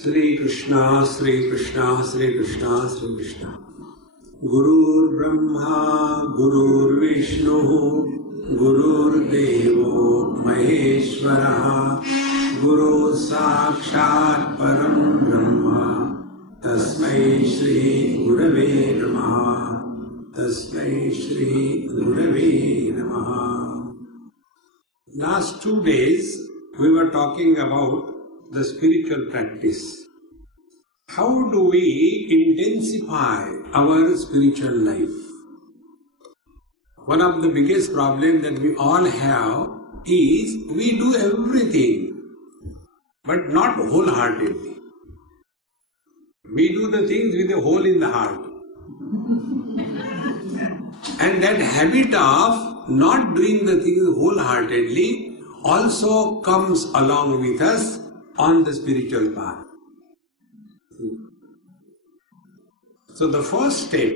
Sri Krishna, Sri Krishna, Sri Krishna, Sri Krishna. Gurur Brahma, Gurur Vishnu, Gurur Devo Maheshwara, Guru Sakshat Param Brahma, Tasmai Shri Gurave Namaha, Tasmai Shri Gurave Namaha. Last 2 days we were talking about the spiritual practice. How do we intensify our spiritual life? One of the biggest problems that we all have is we do everything, but not wholeheartedly. We do the things with a hole in the heart. And that habit of not doing the things wholeheartedly also comes along with us on the spiritual path. So the first step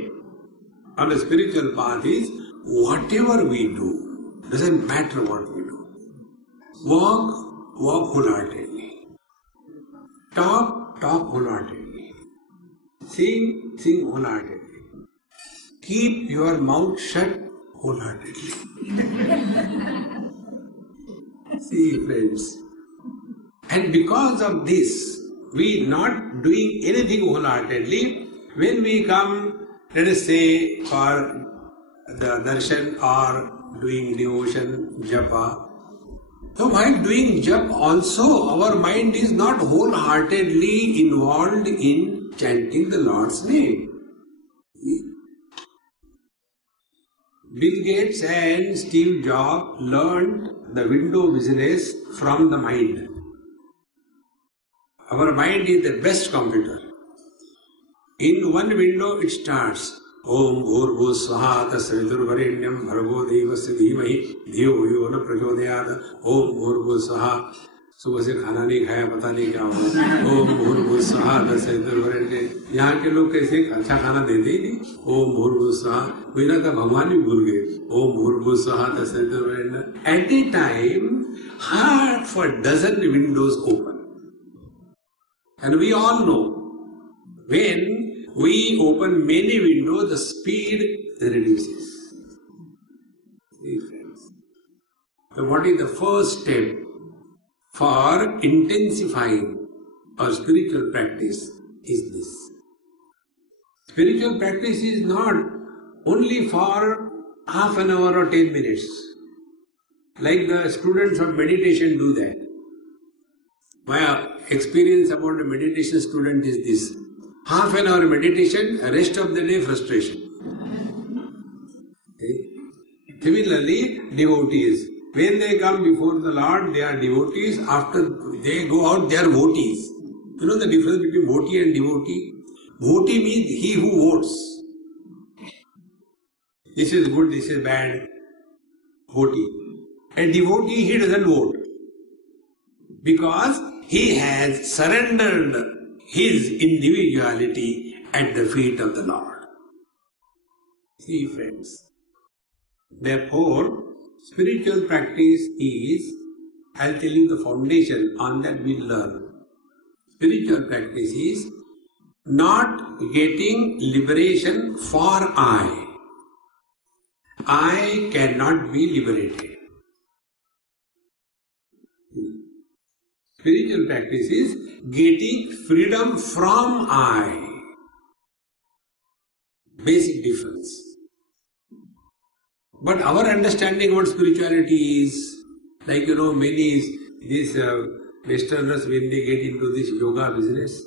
on the spiritual path is whatever we do, doesn't matter what we do. Walk wholeheartedly. Talk wholeheartedly. Sing wholeheartedly. Keep your mouth shut wholeheartedly. See, friends. And because of this, we not doing anything wholeheartedly, when we come, let us say, for the darshan or doing devotion, japa. So while doing japa also, our mind is not wholeheartedly involved in chanting the Lord's name. Bill Gates and Steve Jobs learned the window business from the mind. Our mind is the best computer. In one window it starts Om Bhurbu Swaha Tasvitur Varenyam Bhargo Devasya Dhimahi Dhiyo Yo Na Prachodayat Om Bhurbu Swaha सुबह से खाना नहीं खाया पता नहीं क्या होगा ओम भूर्भुवः स्वः तत्सवितुर्वरेण्यं यहाँ के लोग कैसे अच्छा खाना देते ही नहीं ओम भूर्भुवः स्वः बिना तो भगवान भी भूल गए ओम भूर्भुवः स्वः तत्सवितुर्वरेण्यं. At a time half a dozen windows open, and we all know when we open many windows the speed reduces. See, friends. So what is the first step for intensifying our spiritual practice is this. Spiritual practice is not only for half an hour or 10 minutes. Like the students of meditation do that. My experience about a meditation student is this. Half an hour meditation, rest of the day frustration. Okay. Similarly, devotees. When they come before the Lord, they are devotees. After they go out, they are votees. You know the difference between votee and devotee? Votee means he who votes. This is good, this is bad. Votee. A devotee, he doesn't vote. Because he has surrendered his individuality at the feet of the Lord. See, friends. Therefore, spiritual practice is, I'll tell you the foundation, on that we learn. Spiritual practice is not getting liberation for I. I cannot be liberated. Spiritual practice is getting freedom from I. Basic difference. But our understanding what spirituality is, like many these Westerners, when they get into this yoga business,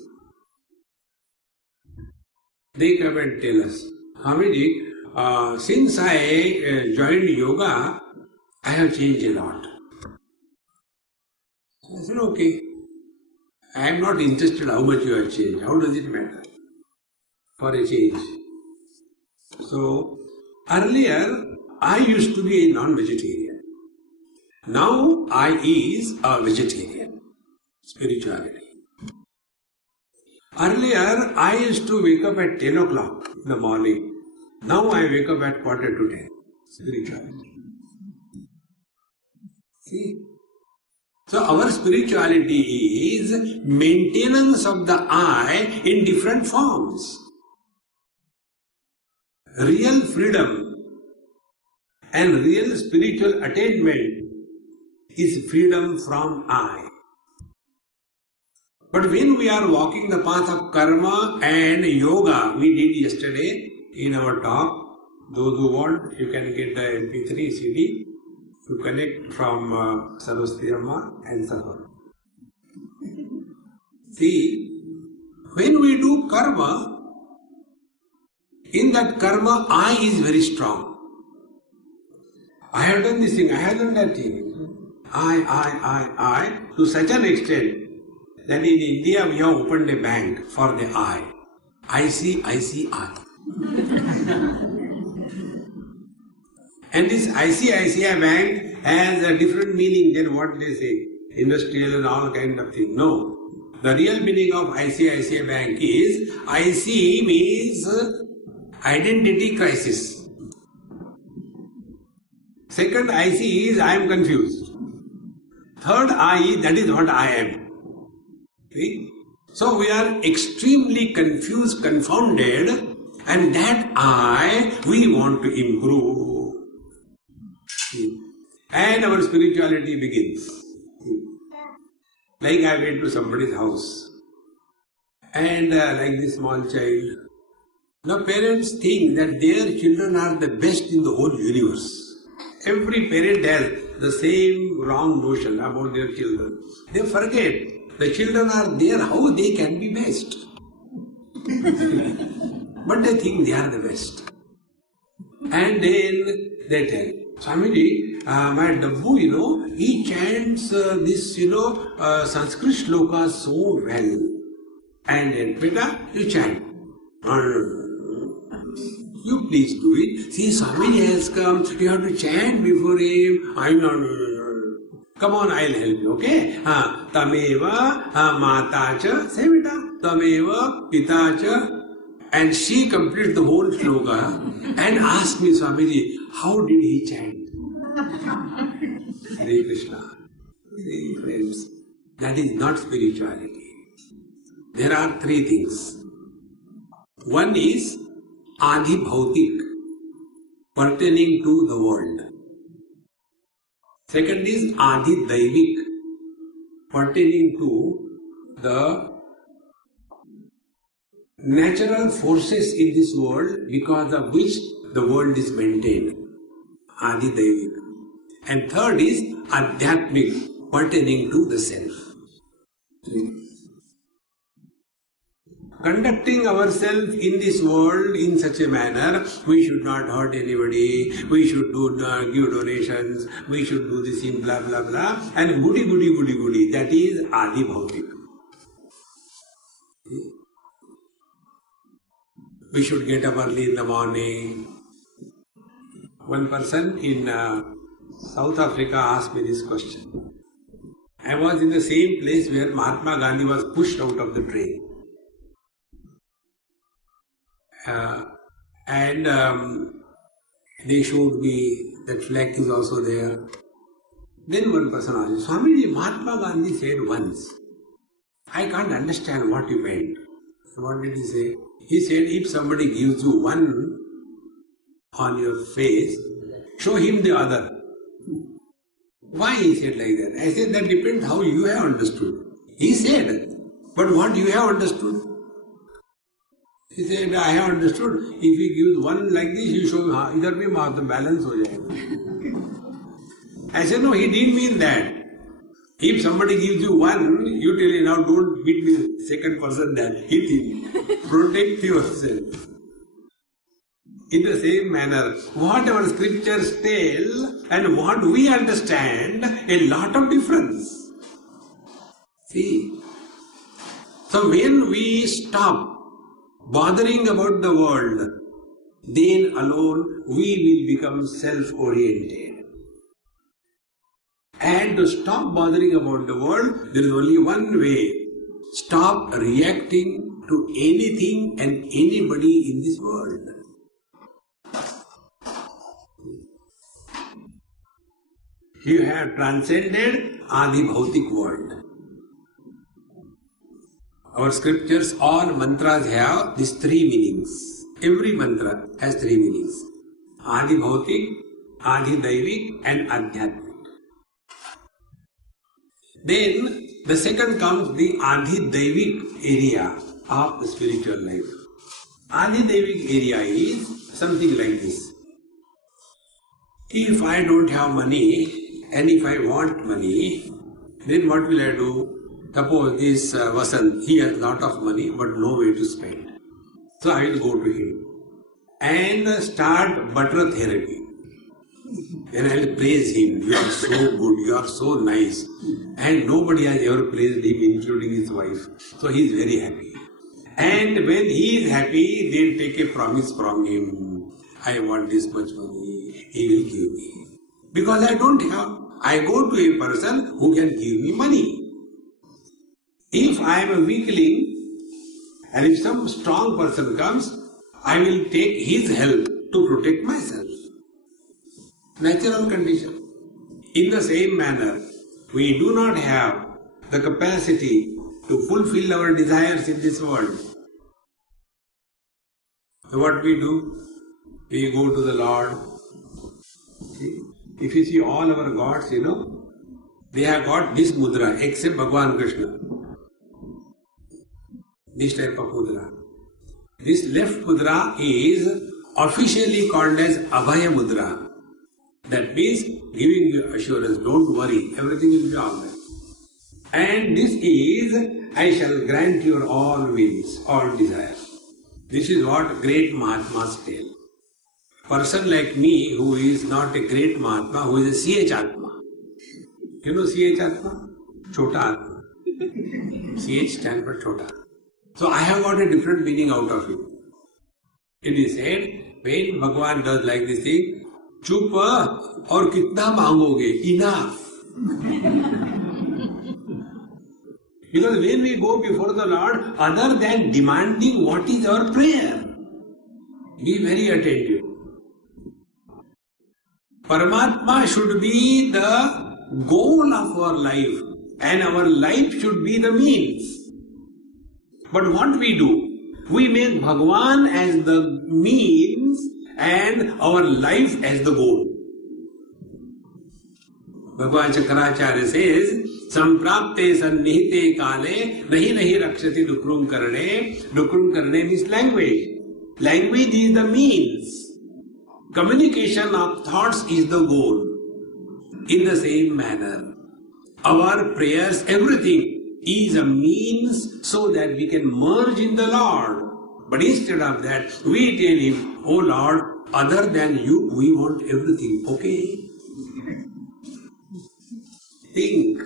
they come and tell us, Swamiji, since I joined yoga, I have changed a lot. I said, okay, I am not interested how much you have changed. How does it matter for a change? So, earlier, I used to be a non-vegetarian. Now I is a vegetarian. Spirituality. Earlier I used to wake up at 10 o'clock in the morning. Now I wake up at 9:45. Spirituality. See? So So our spirituality is maintenance of the I in different forms. Real freedom and real spiritual attainment is freedom from I. But when we are walking the path of karma and yoga, we did yesterday in our talk. Those who want, you can get the MP3 CD. You connect from Saraswati Amma and Saraswati. See, when we do karma, in that karma, I is very strong. I have done this thing, I have done that thing. I, to such an extent that in India we have opened a bank for the I. ICICI. And this ICICI bank has a different meaning than what they say, industrial and all kind of thing. No. The real meaning of ICICI bank is, IC means identity crisis. Second IC is, I am confused. Third I, that is what I am. See? So we are extremely confused, confounded, and that I, we want to improve. And our spirituality begins. Like I went to somebody's house, and like this small child, now parents think that their children are the best in the whole universe. Every parent has the same wrong notion about their children. They forget the children are there, how they can be best. But they think they are the best. And then they tell, Swamiji, my Dabbu, he chants this, Sanskrit shloka so well. And then, beta, you chant. You please do it. See, Swamiji has come, you have to chant before him. I'm not. Come on, I'll help you, okay? Tameva matacha, say beta, Tameva pitacha. And she completed the whole shloka and asked me, Swamiji, how did he chant? Hare Krishna. See, friends, that is not spirituality. There are three things. One is Adi Bhautik, pertaining to the world. Second is Adi Daivik, pertaining to the natural forces in this world because of which the world is maintained. Adi Daivik. And third is Adhyatmik, pertaining to the self. Conducting ourselves in this world in such a manner, we should not hurt anybody, we should give donations, we should do this in blah blah blah, and goody, that is Adi Bhautik. We should get up early in the morning. One person in South Africa asked me this question. I was in the same place where Mahatma Gandhi was pushed out of the train. And they showed me that flag is also there. Then one person asked, Swamiji, Mahatma Gandhi said once, I can't understand what you meant. What did he say? He said, if somebody gives you one on your face, show him the other. Why he said like that? I said, that depends how you have understood. He said, but what you have understood? He said, I have understood. If he gives one like this, you show him, either me the balance ho jayega. I said, no, he didn't mean that. If somebody gives you one, you tell him, now don't beat me second person that, hit him. Protect yourself. In the same manner, what our scriptures tell and what we understand, a lot of difference. See? So when we stop bothering about the world, then alone we will become self-oriented. And to stop bothering about the world, there is only one way. Stop reacting to anything and anybody in this world. You have transcended Adi Bhautik world. Our scriptures, all mantras have these three meanings. Every mantra has three meanings. Adi Bhautik, Adi Daivik and Adhyatmik. Then the second comes the Adi Daivik area of the spiritual life. Adi Daivik area is something like this. If I don't have money and if I want money, then what will I do? Suppose this Vasant, he has lot of money but no way to spend. So I will go to him and start butter therapy. Then I will praise him. You are so good, you are so nice. And nobody has ever praised him, including his wife. So he is very happy. And when he is happy, they take a promise from him. I want this much money, he will give me. Because I don't have. I go to a person who can give me money. If I am a weakling, and if some strong person comes, I will take his help to protect myself. Natural condition. In the same manner, we do not have the capacity to fulfill our desires in this world. So what we do? We go to the Lord. If you see all our gods, they have got this mudra, except Bhagavan Krishna. This type of mudra. This left mudra is officially called as Abhaya mudra. That means giving you assurance, don't worry, everything will be alright. And this is, I shall grant your all whims, all desires. This is what great Mahatmas tell. Person like me who is not a great Mahatma, who is a CH Atma. You know CH Atma? Chota Atma. CH stands for Chota. So I have got a different meaning out of it. It is said, when Bhagavan does like this thing, चुप और कितना मांगोगे? Enough. Because when we go before the Lord, other than demanding what is our prayer, be very attentive. Paramatma should be the goal of our life and our life should be the means. But what we do? We make Bhagavan as the means and our life as the goal. Bhagavan Shankaracharya says, Samprapte sannihite kale nahi rakshati dukrum karane. Dukrum karane means language. Language is the means. Communication of thoughts is the goal. In the same manner, our prayers, everything is a means so that we can merge in the Lord. But instead of that, we tell him, oh Lord, other than you, we want everything, okay? Think.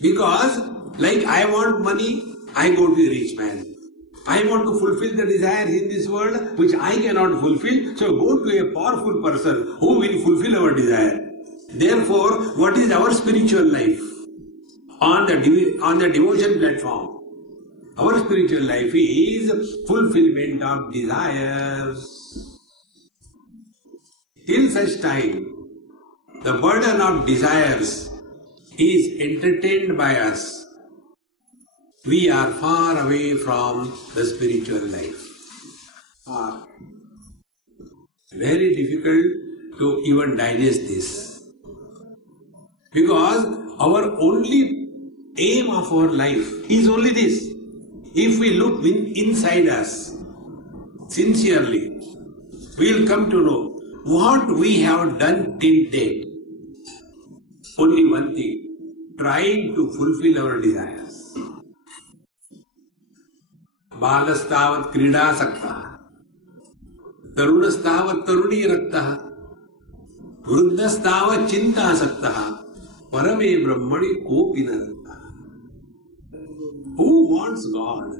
Because, like I want money, I go to a rich man. I want to fulfill the desires in this world, which I cannot fulfill, so go to a powerful person who will fulfill our desire. Therefore, what is our spiritual life? On the devotion platform, our spiritual life is fulfillment of desires. Till such time, the burden of desires is entertained by us. We are far away from the spiritual life. Very difficult to even digest this. Because our only aim of our life is only this. If we look inside us sincerely, we will come to know what we have done till date. Only one thing, trying to fulfill our desires. Balastavat krida sakta, tarunastavat taruni rakta, vruddhastavat chinta sakta, parame brahmani kopina rakta. Who wants God?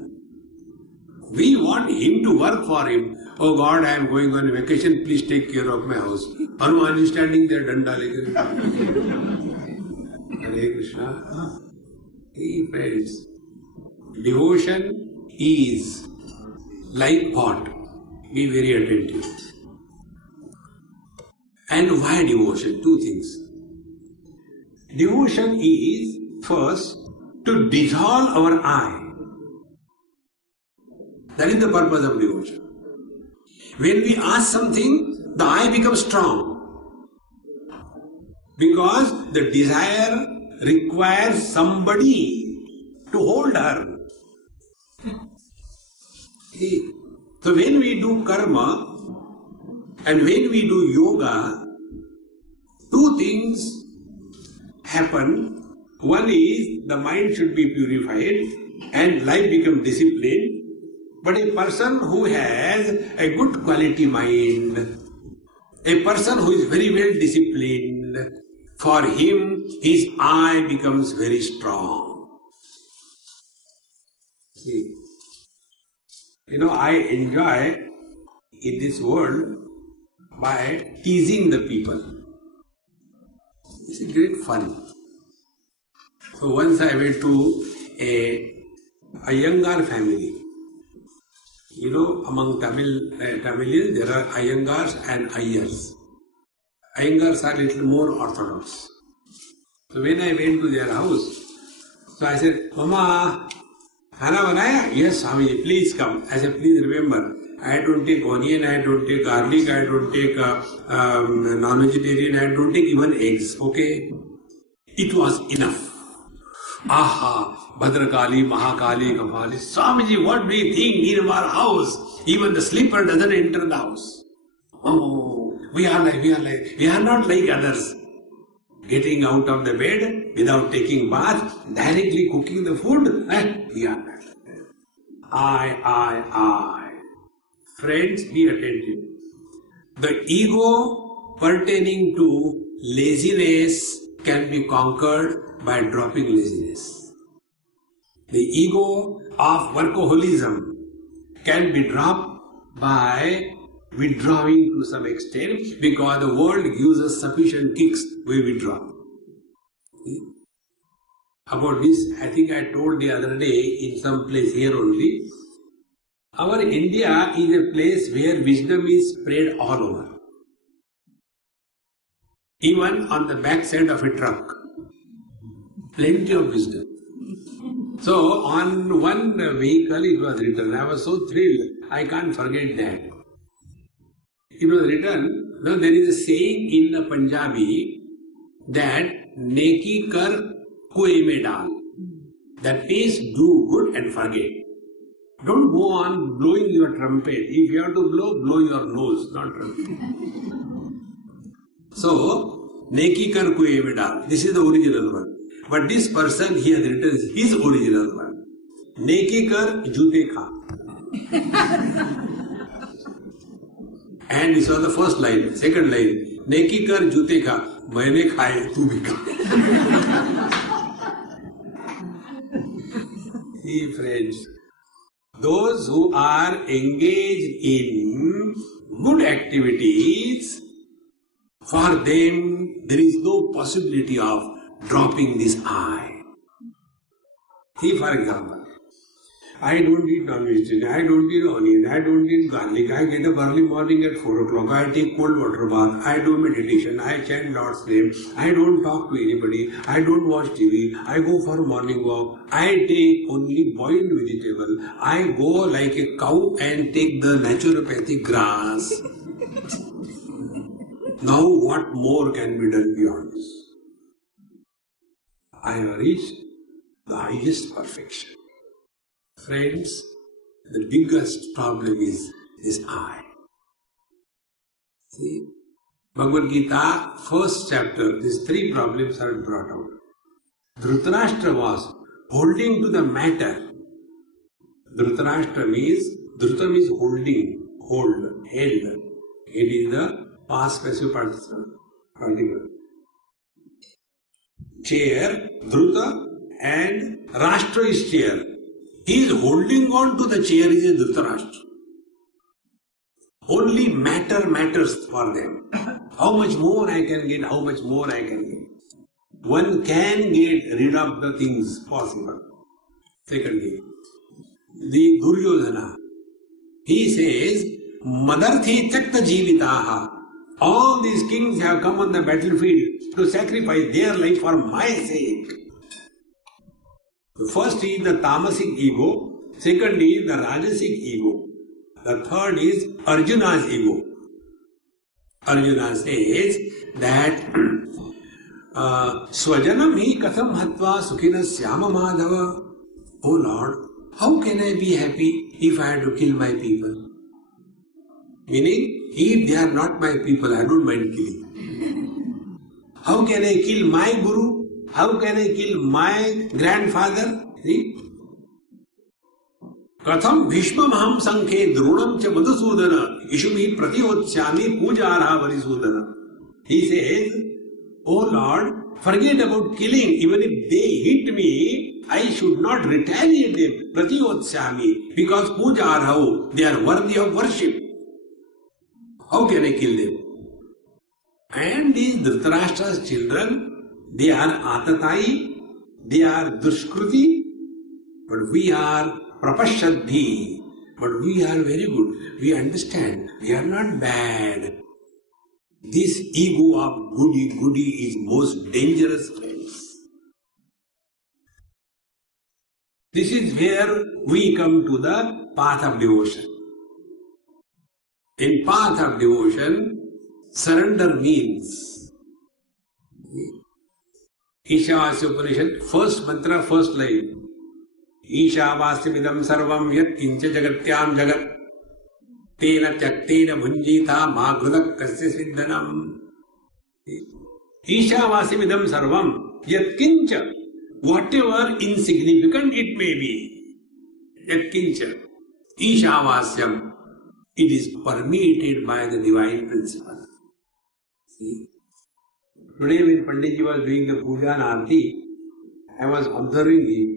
We want Him to work for Him. Oh God, I am going on vacation, please take care of my house. Hanuman is standing there, danda lekar. Hare Krishna. Hey friends, devotion is like pot. Be very attentive. And why devotion? Two things. Devotion is first to dissolve our I. That is the purpose of devotion. When we ask something, the I becomes strong. Because the desire requires somebody to hold her. So when we do karma and when we do yoga, two things happen. One is the mind should be purified and life becomes disciplined. But a person who has a good quality mind, a person who is very well disciplined, for him his I becomes very strong. See, I enjoy in this world by teasing the people. It's a great fun. So once I went to a Iyengar family. Among Tamilians there are Iyengars and Iyers. Iyengars are little more orthodox. So when I went to their house, so I said, Mama, khana banaya? Yes, Swami, please come. I said, please remember, I don't take onion, I don't take garlic, I don't take non-vegetarian, I don't take even eggs, okay? It was enough. Aha, Bhadrakali, Mahakali, Kapali. Swamiji, what do you think in our house? Even the slipper doesn't enter the house. Oh, we are not like others. Getting out of the bed without taking bath, directly cooking the food, we are not. I. Friends, be attentive. The ego pertaining to laziness can be conquered by dropping laziness. The ego of workaholism can be dropped by withdrawing to some extent, because the world gives us sufficient kicks, we withdraw. About this, I think I told the other day in some place here only. Our India is a place where wisdom is spread all over. Even on the backside of a truck. Plenty of wisdom. So on one vehicle it was written, I was so thrilled, I can't forget that. It was written, there is a saying in the Punjabi that neki kar kuएं में डाल. That means do good and forget. Don't go on blowing your trumpet. If you have to blow your nose, not trumpet. So, neki kar kuएं में डाल. This is the original one. But this person, he has written his original one. Neki kar jute kha. And this was the first line. Second line, neki kar jute kha. Maine khaye, tu bhi kha. See, friends, those who are engaged in good activities, for them there is no possibility of dropping this I. See, for example, I don't eat non-vegetarian, I don't eat onion, I don't eat garlic, I get up early morning at 4 o'clock, I take cold water bath, I do meditation, I chant Lord's name, I don't talk to anybody, I don't watch TV, I go for a morning walk, I take only boiled vegetable, I go like a cow and take the naturopathic grass. Now what more can be done beyond this? I have reached the highest perfection. Friends, the biggest problem is this I. See, Bhagavad Gita, first chapter, these three problems are brought out. Dhritarashtra was holding to the matter. Dhritarashtra means, Dhruta means holding, held. It is the past passive participle. Chair, Dhruta, and Rashtra is chair. He is holding on to the chair, is a Dhritarashtra. Only matter matters for them. How much more I can get, how much more I can get. One can get rid of the things possible. Secondly, the Duryodhana, he says, Madarthi Tyakta Jivitaha All these kings have come on the battlefield to sacrifice their life for my sake. The first is the tamasic ego, second is the rajasic ego, the third is Arjuna's ego. Arjuna says that Swajanam hi katham hatva sukhina syama madhava. Oh Lord, how can I be happy if I have to kill my people? Meaning, if they are not my people, I don't mind killing. How can I kill my guru? How can I kill my grandfather? See? Katham bhishmam aham sankhe dronam cha madhusudana ishumi pratiyotsyami pujarha varisudana. He says, Oh Lord, forget about killing. Even if they hit me, I should not retaliate them. Pratiyotsyami, because pujarha, they are worthy of worship. How can I kill them? And these Dhritarashtra's children, they are Atatai, they are Dushkruti, but we are Prapashaddhi. But we are very good. We understand. We are not bad. This ego of goody is most dangerous, friends. This is where we come to the path of devotion. In path of devotion, surrender means Ishavasya Upanishad, first mantra, first line. Ishavasyamidam sarvam yat kincha jagatyam jagat tena tyaktena bhunjita ma grudak kasya siddhanam. Ishavasyamidam sarvam yat kincha, whatever insignificant it may be, yat kincha, Ishavasyam, it is permeated by the divine principle. See? Today when Panditji was doing the puja and aarti, I was observing him.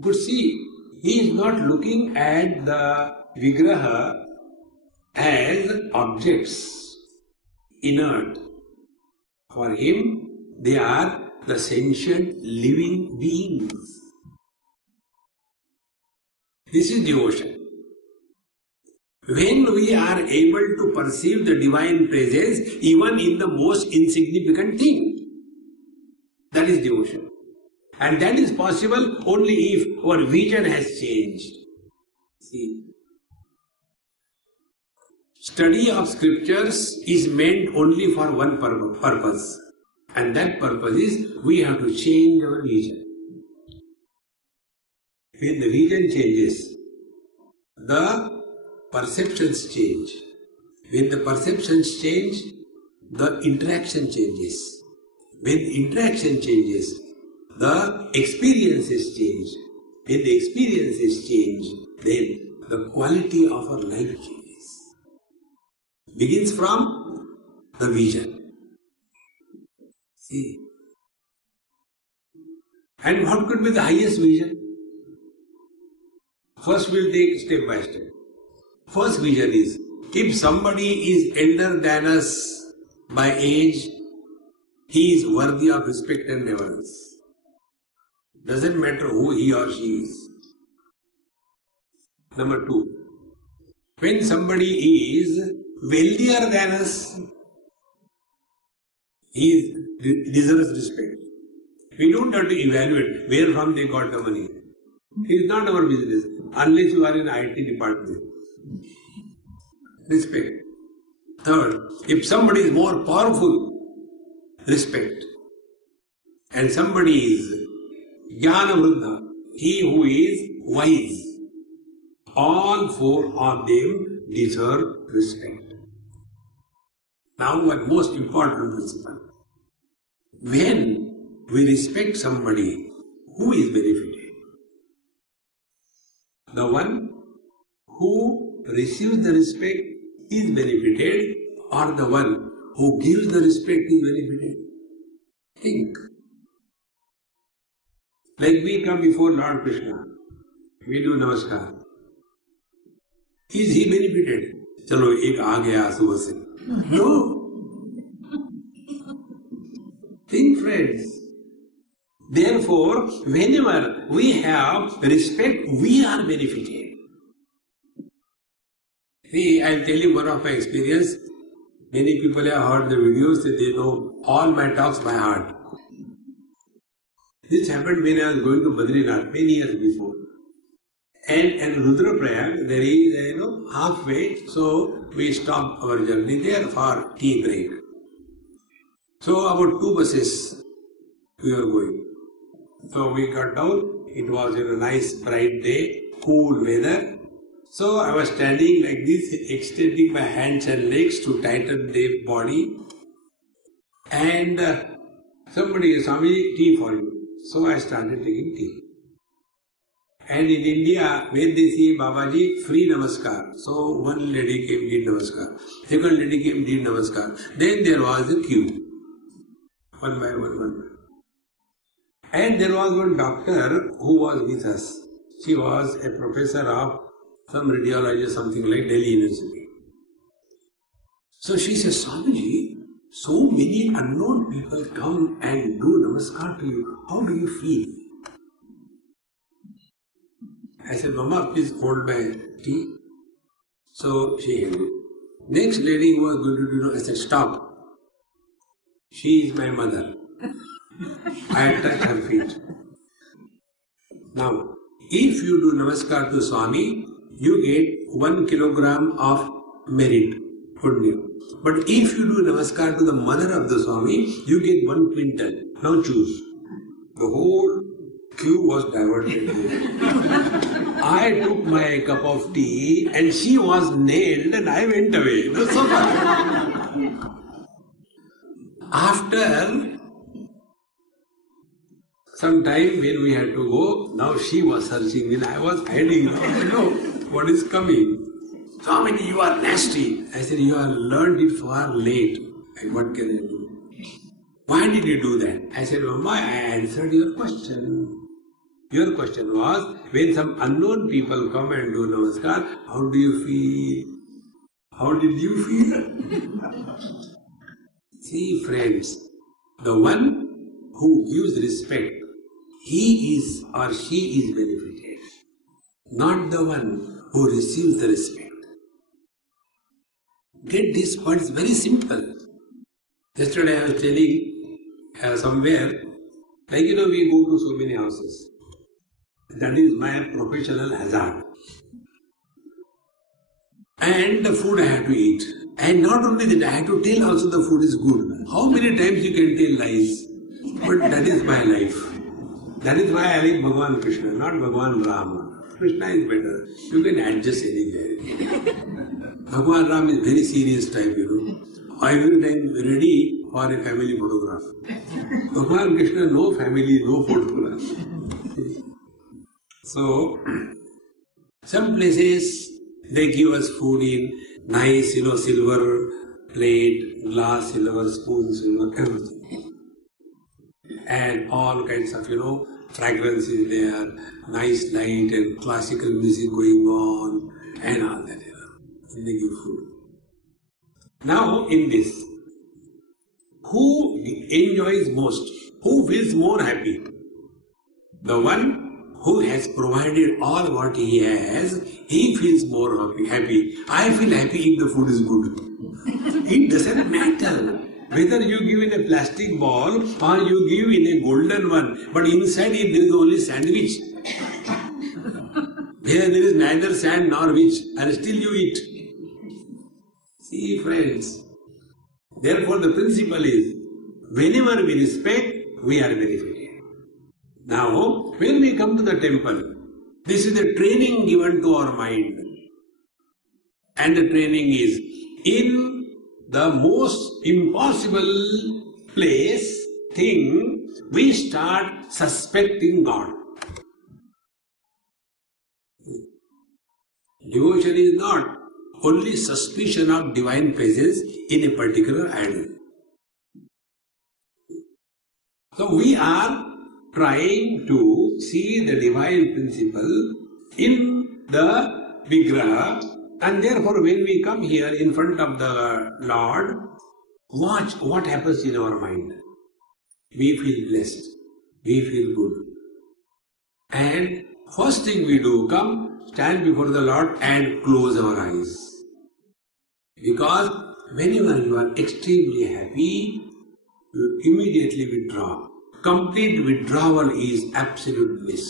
But see, he is not looking at the vigraha as objects, inert. For him, they are the sentient living beings. This is devotion. When we are able to perceive the divine presence even in the most insignificant thing, that is devotion. And that is possible only if our vision has changed. See, study of scriptures is meant only for one purpose. And that purpose is we have to change our vision. When the vision changes, the perceptions change. When the perceptions change, the interaction changes. When the interaction changes, the experiences change. When the experiences change, then the quality of our life changes. Begins from the vision. See. And what could be the highest vision? First we'll take step by step. First vision is, if somebody is elder than us by age, he is worthy of respect and reverence. Doesn't matter who he or she is. Number two, when somebody is wealthier than us, he deserves respect. We don't have to evaluate where from they got the money. It is not our business, unless you are in IT department. Respect. Third, if somebody is more powerful, respect. And somebody is Jnana Vruddha, he who is wise. All four of them deserve respect. Now one most important principle. When we respect somebody, who is benefited? The one who receives the respect is benefited, or the one who gives the respect is benefited? Think. Like we come before Lord Krishna, we do namaskar. Is he benefited? Chalo, ek aa gaya subah se. No. Think, friends. Therefore, whenever we have respect, we are benefited. See, I'll tell you one of my experience. Many people have heard the videos that they know all my talks by heart. This happened when I was going to Badrinath many years before. And in Rudraprayag, there is, halfway, so we stopped our journey there for tea break. So about 2 buses we were going. So we got down, it was a nice bright day, cool weather. So I was standing like this, extending my hands and legs to tighten the body. And somebody, Swami, tea for you. So I started taking tea. And in India, when they see Babaji, free namaskar. So one lady came, did namaskar. Second lady came, did namaskar. Then there was a queue. One by one. And there was one doctor who was with us. She was a professor of some radiology, something like Delhi University. So she says, Swamiji, so many unknown people come and do namaskar to you. How do you feel? I said, Mama, please hold my tea. So she held it. Next lady who was going to do, I said, stop. She is my mother. I touched her feet. Now, if you do namaskar to Swami, you get 1 kilogram of merit, punya. But if you do namaskar to the mother of the Swami, you get 1 quintal. Now choose. The whole queue was diverted. I took my cup of tea and she was nailed and I went away. No, so far. After some time when we had to go, now she was searching me and I was hiding. I know what is coming. Swami, you are nasty. I said, you have learned it far late. And what can I do? Why did you do that? I said, Mama, I answered your question. Your question was, when some unknown people come and do namaskar, how do you feel? How did you feel? See, friends, the one who gives respect, he is or she is benefited, not the one who receives the respect. Get this point, it's very simple. Yesterday I was telling somewhere, like we go to so many houses. That is my professional hazard. And the food I have to eat. And not only that, I have to tell also the food is good. How many times you can tell lies? But that is my life. That is why I like Bhagavan Krishna, not Bhagavan Rama. Krishna is better. You can adjust anywhere. Bhagavan Ram is very serious type, Every time ready for a family photograph. Bhagavan Krishna, no family, no photograph. So, some places they give us food in nice, silver plate, glass, silver spoon, silver everything. And all kinds of, fragrances there, nice light and classical music going on and all that, And they give food. Now, in this, who enjoys most? Who feels more happy? The one who has provided all what he has, he feels more happy. I feel happy if the food is good. It doesn't matter whether you give in a plastic ball or you give in a golden one, but inside it there is only sandwich. Here there is neither sand nor which, and still you eat. See, friends, therefore the principle is, whenever we respect, we are benefited. Now, when we come to the temple, this is the training given to our mind. And the training is, in the most impossible thing, we start suspecting God. Devotion is not only suspicion of divine presence in a particular idol. So we are trying to see the divine principle in the Vigraha, and therefore when we come here in front of the Lord, watch what happens in our mind. We feel blessed, we feel good. And first thing we do, come, stand before the Lord and close our eyes. Because Whenever you are extremely happy, you immediately withdraw. Complete withdrawal is absolute bliss.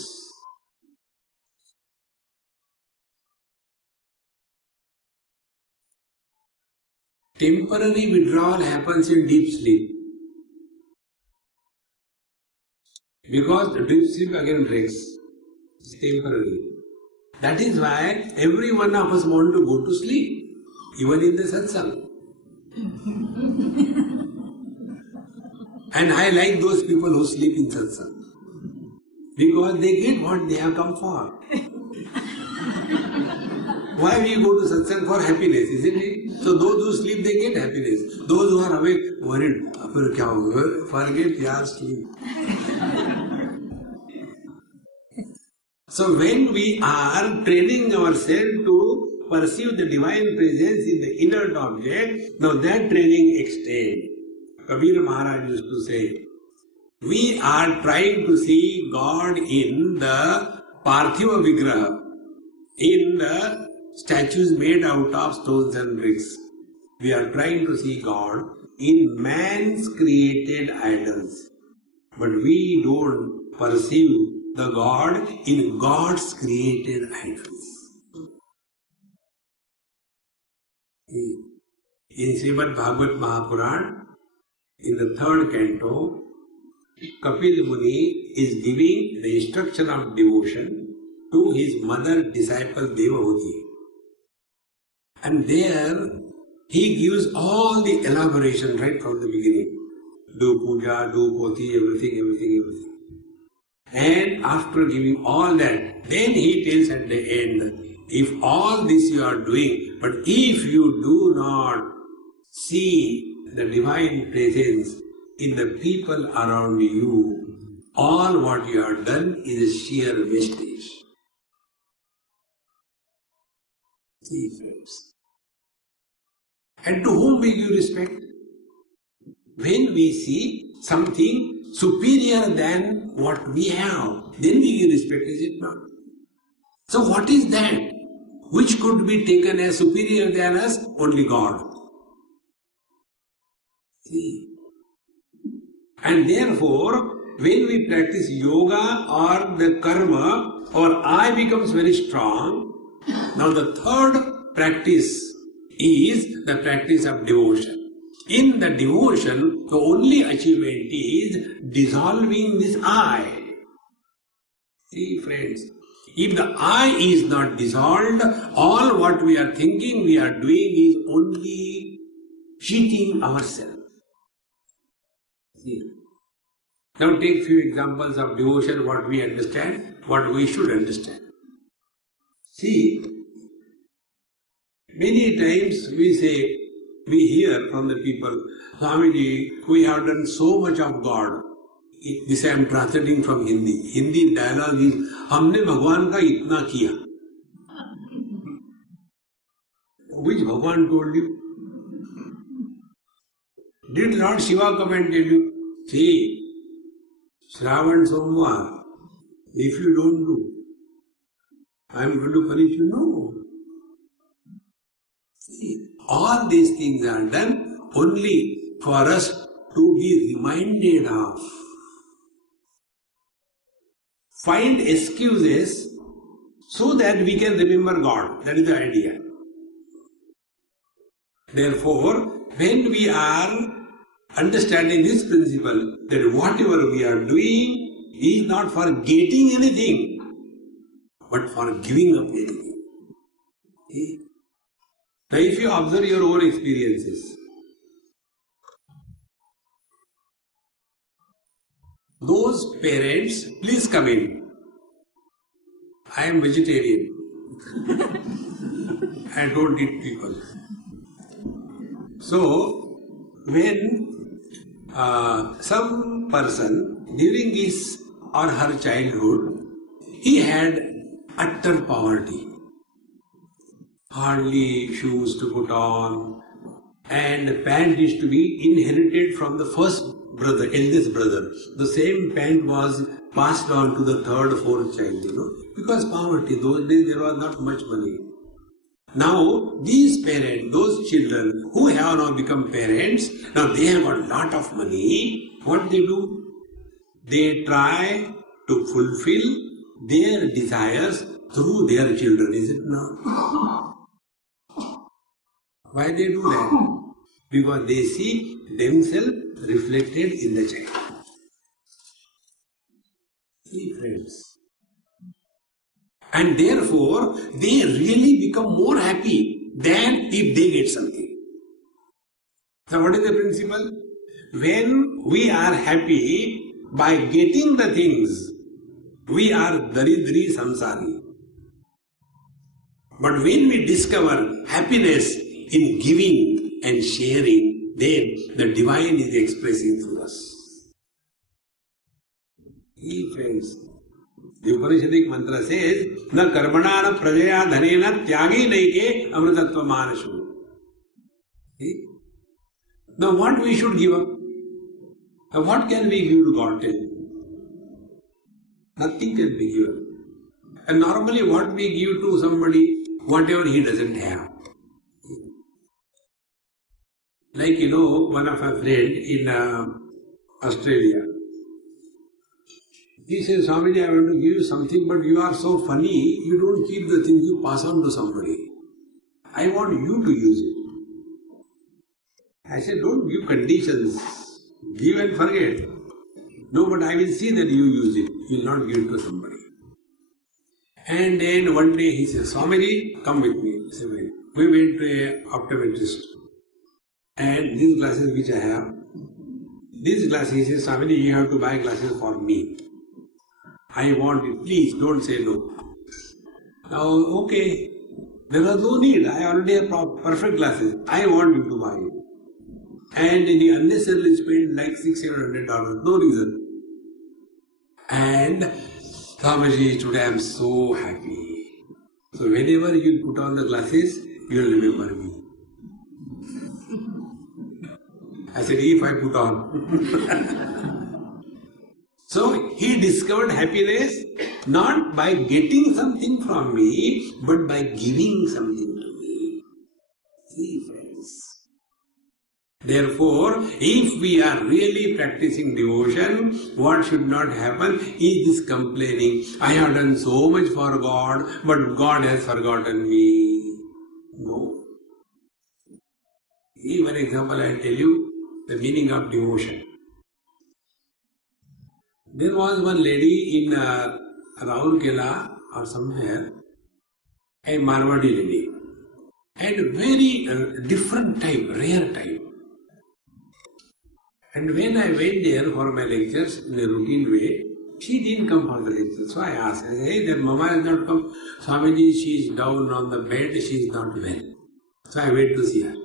Temporary withdrawal happens in deep sleep. Because the deep sleep again breaks. It's temporary. That is why every one of us want to go to sleep, even in the satsang. And I like those people who sleep in satsang, because they get what they have come for. Why we go to satsang? For happiness, isn't it? So those who sleep, they get happiness. Those who are awake, worried, forget your sleep. So when we are training ourselves to perceive the divine presence in the inert object, now that training extends. Kabir Maharaj used to say, we are trying to see God in the Parthiva Vigraha, in the statues made out of stones and bricks. We are trying to see God in man's created idols. But we don't perceive the God in God's created idols. In Srimad Bhagavad Mahapuran, in the third canto, Kapil Muni is giving the instruction of devotion to his mother disciple Devahuti. And there he gives all the elaboration right from the beginning. Do puja, do poti, everything. And after giving all that, then he tells at the end, if all this you are doing, but if you do not see the divine presence in the people around you, all what you have done is sheer wastage. See, friends. And to whom we give respect? When we see something superior than what we have, then we give respect, is it not? So what is that which could be taken as superior than us? Only God. See. And therefore, when we practice yoga or the karma, our I becomes very strong. Now the third practice is the practice of devotion. In the devotion, the only achievement is dissolving this I. See, friends, if the I is not dissolved, all what we are thinking, we are doing is only cheating ourselves. See. Now take few examples of devotion, what we understand, what we should understand. See, many times we hear from the people, Swamiji, we have done so much of God. This I am translating from Hindi. Hindi dialogue is, हमने भगवान का इतना किया. Which Bhagwan told you? Did Lord Shiva come and tell you, see, Shravan Somvar, if you don't do, I am going to punish you? No. See, all these things are done only for us to be reminded of. Find excuses so that we can remember God. That is the idea. Therefore, when we are understanding this principle, that whatever we are doing is not for getting anything, but for giving up anything. See? Now if you observe your own experiences, those parents, please come in. I am vegetarian. I don't eat people. So, when some person during his or her childhood, he had utter poverty. Hardly shoes to put on, and pant is to be inherited from the first brother, eldest brother. The same pant was passed on to the third, fourth child, because poverty, those days there was not much money. Now, these parents, those children who have now become parents, now they have got a lot of money. What they do? They try to fulfill their desires through their children, is it not? Why they do that? Because they see themselves reflected in the child. See, friends. And therefore, they really become more happy than if they get something. So what is the principle? When we are happy by getting the things, we are daridri samsari. But when we discover happiness in giving and sharing, then the divine is expressing through us. Hey friends, the Upanishadic mantra says, na karmana na prajaya dhanena tyagi naike amritatva manashu. Now what we should give up? What can we give to God? Nothing can be given. And normally what we give to somebody, whatever he doesn't have. Like, one of our friends in Australia, he says, Swamiji, I want to give you something, but you are so funny, you don't keep the thing, you pass on to somebody. I want you to use it. I said, don't give conditions. Give and forget. No, but I will see that you use it. You will not give it to somebody. And then one day he says, Swamiji, come with me. I said, we went to an optometrist. And these glasses which I have, these glasses, he says, Swamiji, you have to buy glasses for me. I want it. Please don't say no. Now, okay. There was no need. I already have perfect glasses. I want you to buy it. And he unnecessarily spent like $600-700. No reason. And Swamiji, today I am so happy. So whenever you put on the glasses, you will remember me. I said, if I put on. So he discovered happiness not by getting something from me, but by giving something to me. See, friends. Therefore, if we are really practicing devotion, what should not happen is this complaining. I have done so much for God, but God has forgotten me. No. Give an example, I will tell you the meaning of devotion. There was one lady in Raurkela or somewhere, a Marwadi lady, and very different type, rare type. And when I went there for my lectures in a routine way, she didn't come for the lecture. So I asked her, hey, that Mama has not come. Swamiji, she is down on the bed, she is not well. So I went to see her.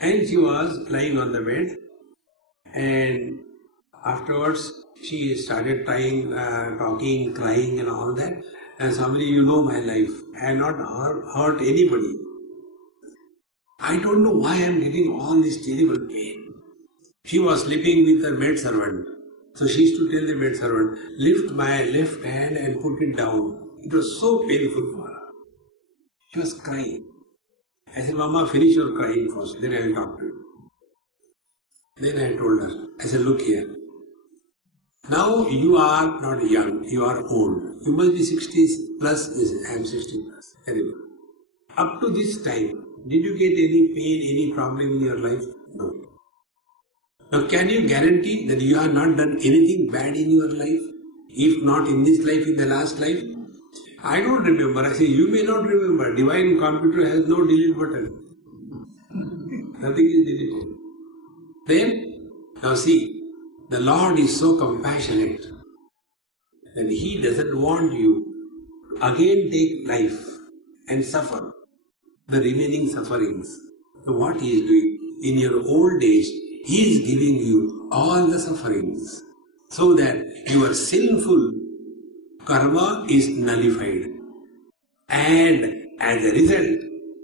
And she was lying on the bed, and afterwards she started talking, crying and all that. And Swamiji, you know my life. I have not hurt anybody. I don't know why I am getting all this terrible pain. She was sleeping with her maid servant. So she used to tell the maid servant, lift my left hand and put it down. It was so painful for her. She was crying. I said, Mama, finish your crying first, then I will talk to you. Then I told her, I said, look here. Now you are not young, you are old. You must be 60 plus, I am 60 plus. Very good. Up to this time, did you get any pain, any problem in your life? No. Now can you guarantee that you have not done anything bad in your life? If not in this life, in the last life? I don't remember. I say, you may not remember. Divine computer has no delete button. Nothing is deleted. Then, now see, the Lord is so compassionate that He doesn't want you to again take life and suffer the remaining sufferings. So what He is doing, in your old age, He is giving you all the sufferings so that your sinful karma is nullified. And as a result,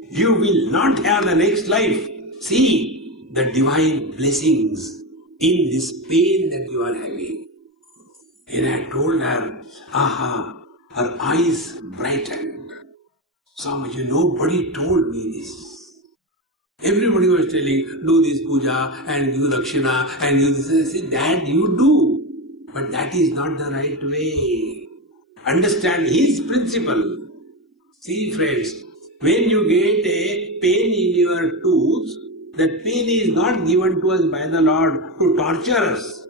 you will not have the next life. See the divine blessings in this pain that you are having. And I told her, aha, her eyes brightened. Swamiji, nobody told me this. Everybody was telling, do this puja and give dakshina and give this. I said, that you do. But that is not the right way. Understand his principle. See friends, when you get a pain in your tooth, that pain is not given to us by the Lord to torture us.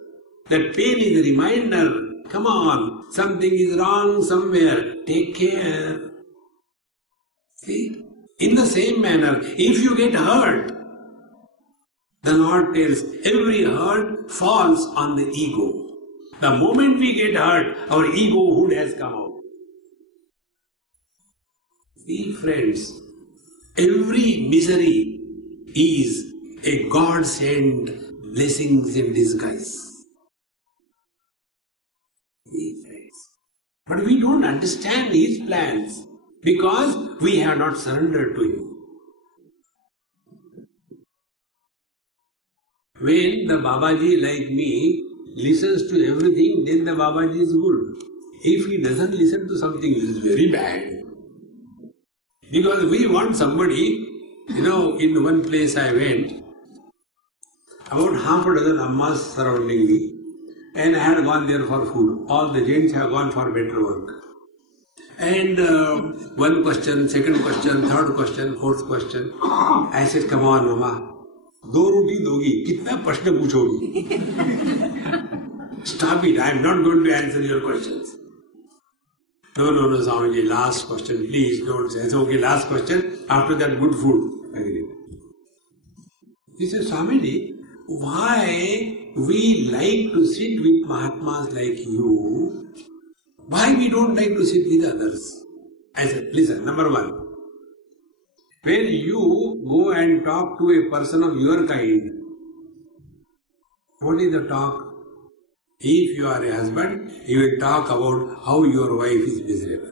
That pain is a reminder. Come on, something is wrong somewhere. Take care. See? In the same manner, if you get hurt, the Lord tells, every hurt falls on the ego. The moment we get hurt, our egohood has come out. See friends, every misery is a God-sent blessings in disguise. See friends, but we don't understand His plans because we have not surrendered to Him. When the Babaji like me listens to everything, then the Babaji is good. If he doesn't listen to something, it is very bad. Because we want somebody, in one place I went, about half a dozen ammas surrounding me, and I had gone there for food. All the gents have gone for better work. And one question, second question, third question, fourth question. I said, come on, Mama. 2 roti dogi, kitna prashna puchogi? Stop it, I am not going to answer your questions. No, Swamiji, last question, please don't say. Okay, last question, after that good food. He says, Swamiji, why we like to sit with Mahatmas like you? Why we don't like to sit with others? I said, listen, number one, when you go and talk to a person of your kind, what is the talk? If you are a husband, he will talk about how your wife is miserable.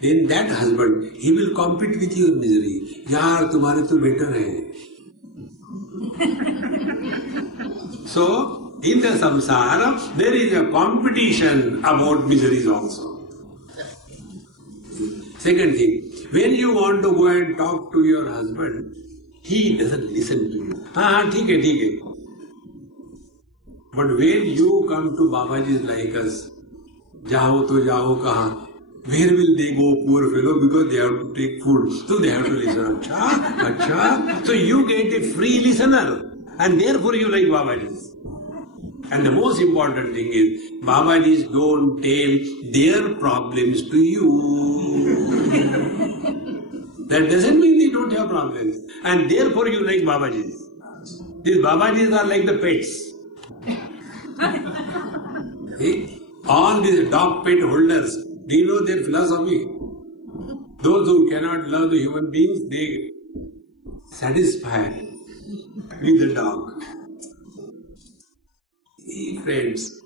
Then that husband, he will compete with your misery. Yaar, tumhare to better hai. So, in the samsara, there is a competition about miseries also. Second thing, when you want to go and talk to your husband, he doesn't listen to you. Theek hai. But when you come to Babajis like us, jao to jao kaha, where will they go, poor fellow, because they have to take food, so they have to listen. Acha. So you get a free listener, and therefore you like Babajis. And the most important thing is, Babajis don't tell their problems to you. That doesn't mean they don't have problems. And therefore you like Babajis. These Babajis are like the pets. See? All these dog pet holders, do you know their philosophy? Those who cannot love the human beings, they satisfy with the dog. See, friends,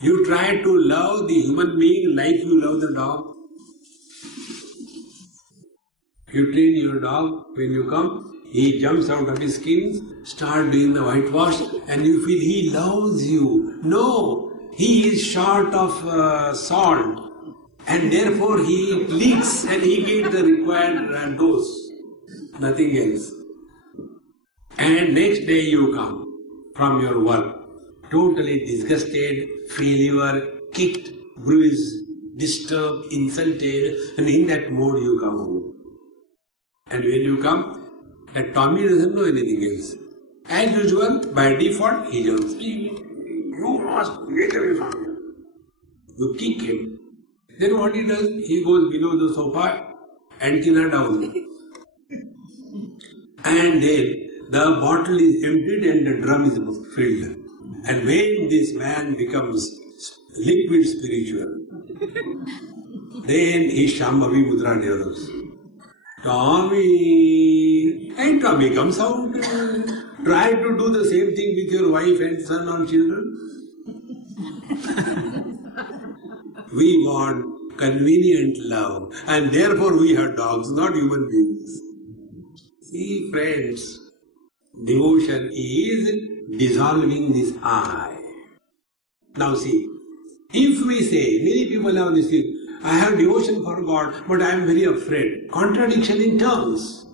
you try to love the human being like you love the dog. You train your dog, when you come, he jumps out of his skin, start doing the whitewash, and you feel he loves you. No, he is short of salt, and therefore he leaks and he gets the required dose. Nothing else. And next day you come from your work, totally disgusted, failure, kicked, bruised, disturbed, insulted, and in that mood you come home. And when you come, that Tommy doesn't know anything else. As usual, by default, he jumps. You must get away from him. You kick him. Then what he does? He goes below the sofa, antenna down. And then the bottle is emptied and the drum is filled. And when this man becomes liquid spiritual, then his Shambhavi Mudra develops. Tommy! And Tommy comes out. Try to do the same thing with your wife and son or children. We want convenient love, and therefore we have dogs, not human beings. See, friends, devotion is dissolving this I. Now see, if we say, many people have this thing, I have devotion for God, but I am very afraid. Contradiction in terms.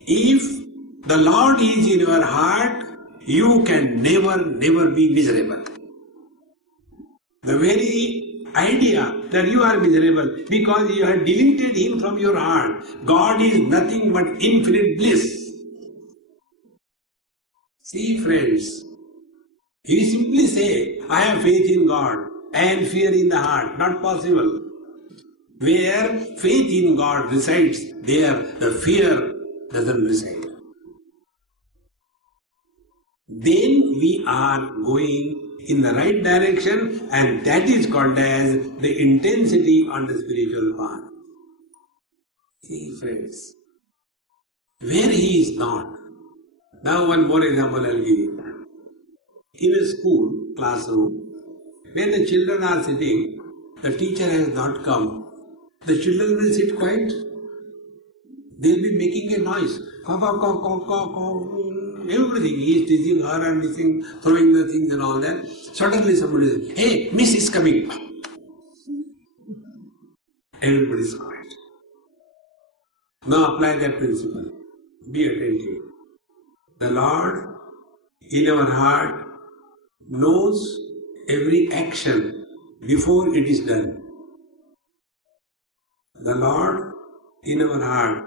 If the Lord is in your heart, you can never be miserable. The very idea that you are miserable because you have deleted Him from your heart. God is nothing but infinite bliss. See, friends, you simply say, I have faith in God and fear in the heart. Not possible. Where faith in God resides, there the fear doesn't reside. Then we are going in the right direction, and that is called as the intensity on the spiritual path. See, friends, where He is not. Now one more example I will give you. In a school classroom, when the children are sitting, the teacher has not come. The children will sit quiet. They will be making a noise. Everything. He is teasing her and throwing the things and all that. Suddenly somebody says, hey, Miss is coming. Everybody is quiet. Now apply that principle. Be attentive. The Lord in our heart knows every action before it is done. The Lord in our heart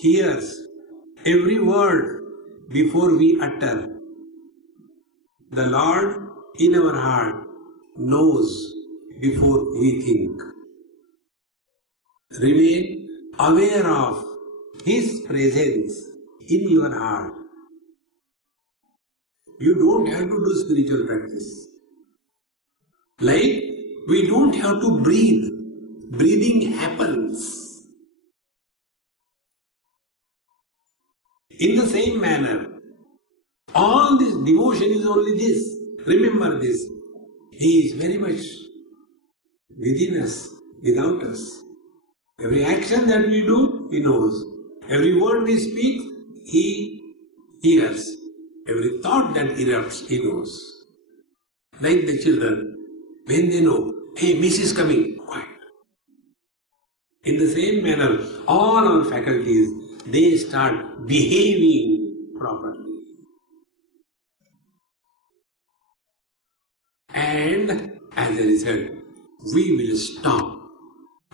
hears every word before we utter. The Lord in our heart knows before we think. Remain aware of His presence in your heart. You don't have to do spiritual practice. Like we don't have to breathe. Breathing happens. In the same manner, all this devotion is only this. Remember this. He is very much within us, without us. Every action that we do, He knows. Every word we speak, He hears. Every thought that erupts, He knows. Like the children, when they know, hey, Miss is coming, quiet. In the same manner, all our faculties, they start behaving properly. And as a result, we will stop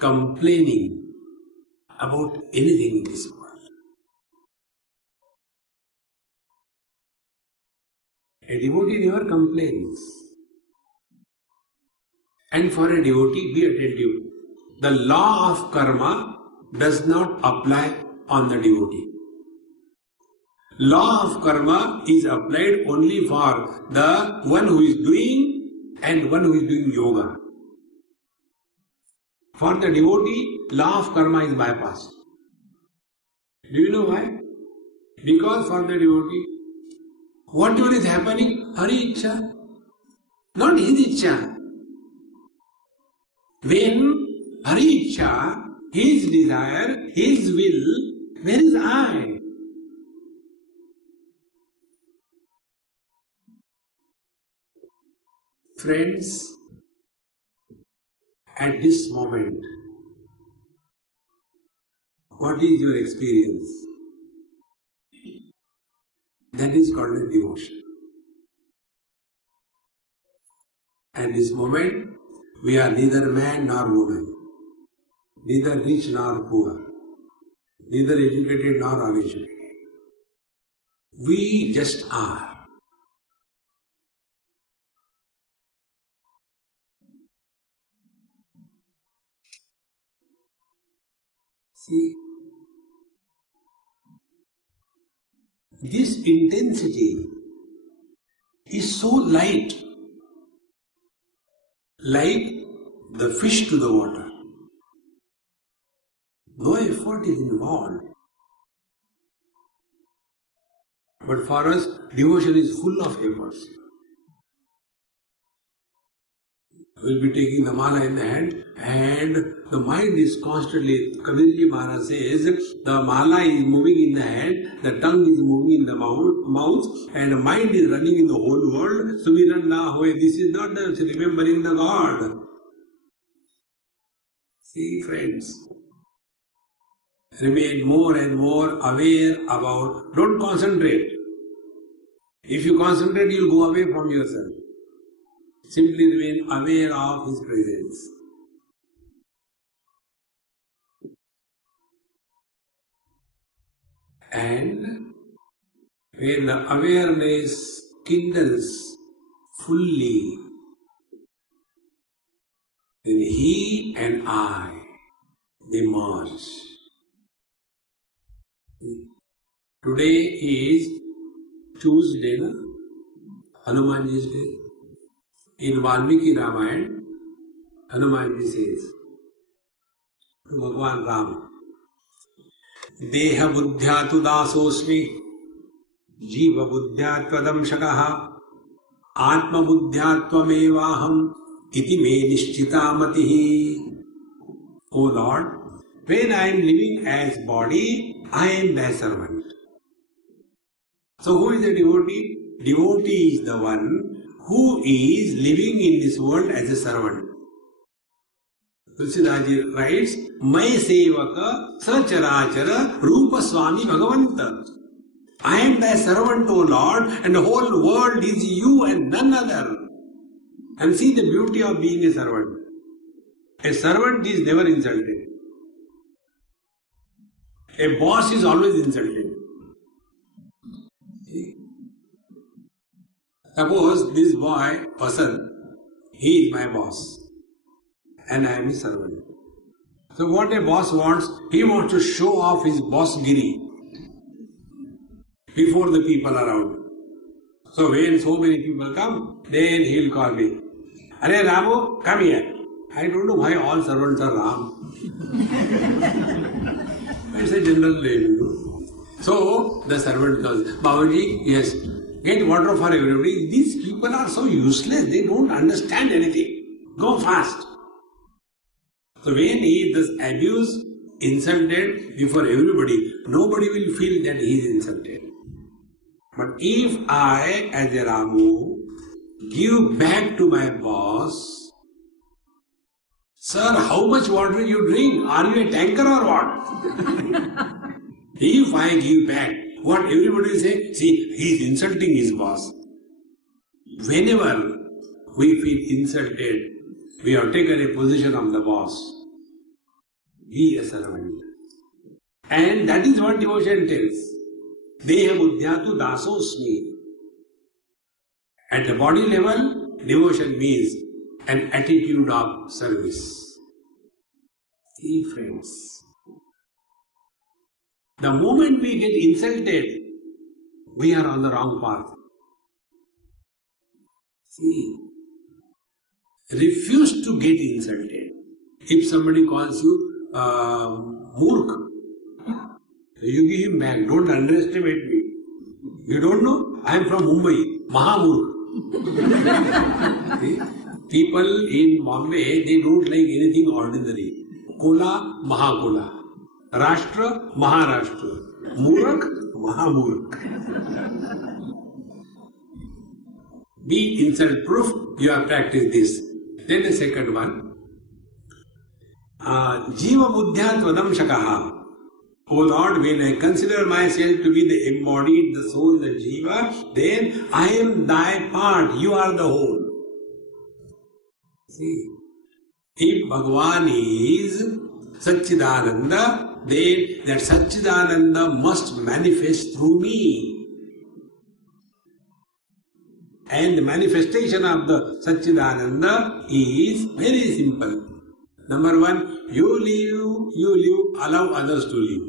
complaining about anything in this world. A devotee never complains. And for a devotee, be attentive. The law of karma does not apply on the devotee. Law of karma is applied only for the one who is doing and one who is doing yoga. For the devotee, law of karma is bypassed. Do you know why? Because for the devotee, whatever is happening, Hari Ichcha, not his Ichcha. When Hari Ichcha, his desire, his will, where is I? Friends, at this moment, what is your experience? That is called a devotion. At this moment, we are neither man nor woman, neither rich nor poor, neither educated nor uneducated. We just are. See, this intensity is so light, like the fish to the water. No effort is involved. But for us, devotion is full of efforts. We will be taking the mala in the hand, and the mind is constantly, Kabirji Maharaj says, the mala is moving in the hand, the tongue is moving in the mouth, and the mind is running in the whole world. Sumiran na hoye. This is not the remembering the God. See, friends, remain more and more aware about, don't concentrate. If you concentrate, you'll go away from yourself. Simply remain aware of His presence. And when the awareness kindles fully, then He and I, they merge. Today is Tuesday, na? Hanumanji's day. In Valmiki Ramayana, Hanumanji says to Bhagwan Ram, Deha buddhyatu dasosmi, jiva buddhyatvam shakaha, atma buddhyatvam iti me nishchita matihi. O Lord, when I am living as body, I am thy servant. So who is the devotee? Devotee is the one who is living in this world as a servant. Tulsidaji writes, Mai sevaka sacharachara rupa Swami Bhagavanta. I am thy servant, O Lord, and the whole world is you and none other. And see the beauty of being a servant. A servant is never insulted. A boss is always insulted. Suppose this boy, person, he is my boss and I am his servant. So what a boss wants, he wants to show off his bossgiri before the people around. So when so many people come, then he will call me. Are Ramu, come here. I don't know why all servants are Ram. It's a general name, you know. So the servant calls, Babaji, yes, get water for everybody. These people are so useless, they don't understand anything. Go fast. So when he does abuse, insulted before everybody, nobody will feel that he is insulted. But if I, as a Ramu, give back to my boss, Sir, how much water you drink? Are you a tanker or what? If I give back, what everybody will say, see, he is insulting his boss. Whenever we feel insulted, we have taken a position of the boss. Be a servant. And that is what devotion tells. Deha buddhyatu dasosmi. At the body level, devotion means an attitude of service. See, friends, the moment we get insulted, we are on the wrong path. See, refuse to get insulted. If somebody calls you Murk, you give him back. Don't underestimate me. You don't know? I am from Mumbai, Mahamurk. See? People in Bombay, they don't like anything ordinary. Kola, Mahakola. Rashtra, Maharashtra. Murak, Mahamurk. Be insult proof, you have practiced this. Then the second one. Jiva buddhyatvam shakaha. O Lord, when I consider myself to be the embodied, the soul, the jiva, then I am thy part, you are the whole. See, if Bhagavan is Satchidananda, then that Satchidananda must manifest through me. And the manifestation of the Satchidananda is very simple. Number one, you live, allow others to live.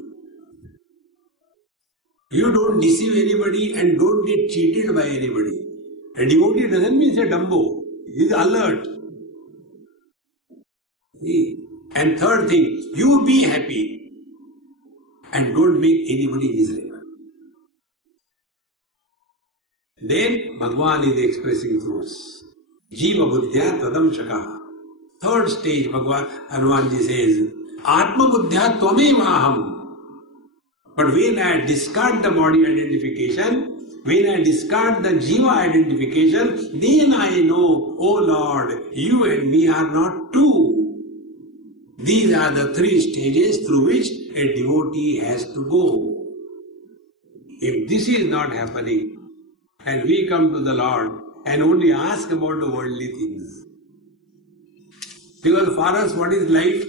You don't deceive anybody and don't get cheated by anybody. A devotee doesn't mean a Dumbo. He is alert. See? And third thing, you be happy and don't make anybody miserable. Then Bhagavan is expressing through us. Jiva buddhya tadam shaka. Third stage, Bhagavan Hanumanji says, Atma buddhya tvamevaham. But when I discard the body identification, when I discard the jiva identification, then I know, oh Lord, you and me are not two. These are the three stages through which a devotee has to go. If this is not happening, and we come to the Lord and only ask about the worldly things. Because for us, what is life?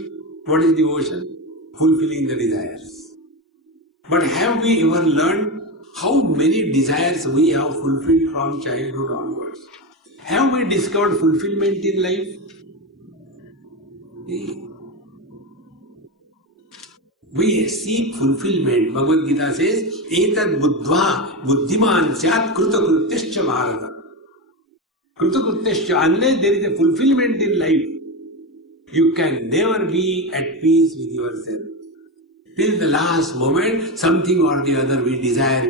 What is devotion? Fulfilling the desires. But have we ever learned how many desires we have fulfilled from childhood onwards? Have we discovered fulfillment in life? We seek fulfillment. Bhagavad Gita says, Etad buddhva buddhiman syat krutakrutyascha bharata. Krutakrutyascha, unless there is a fulfillment in life, you can never be at peace with yourself. Till the last moment, something or the other we desire.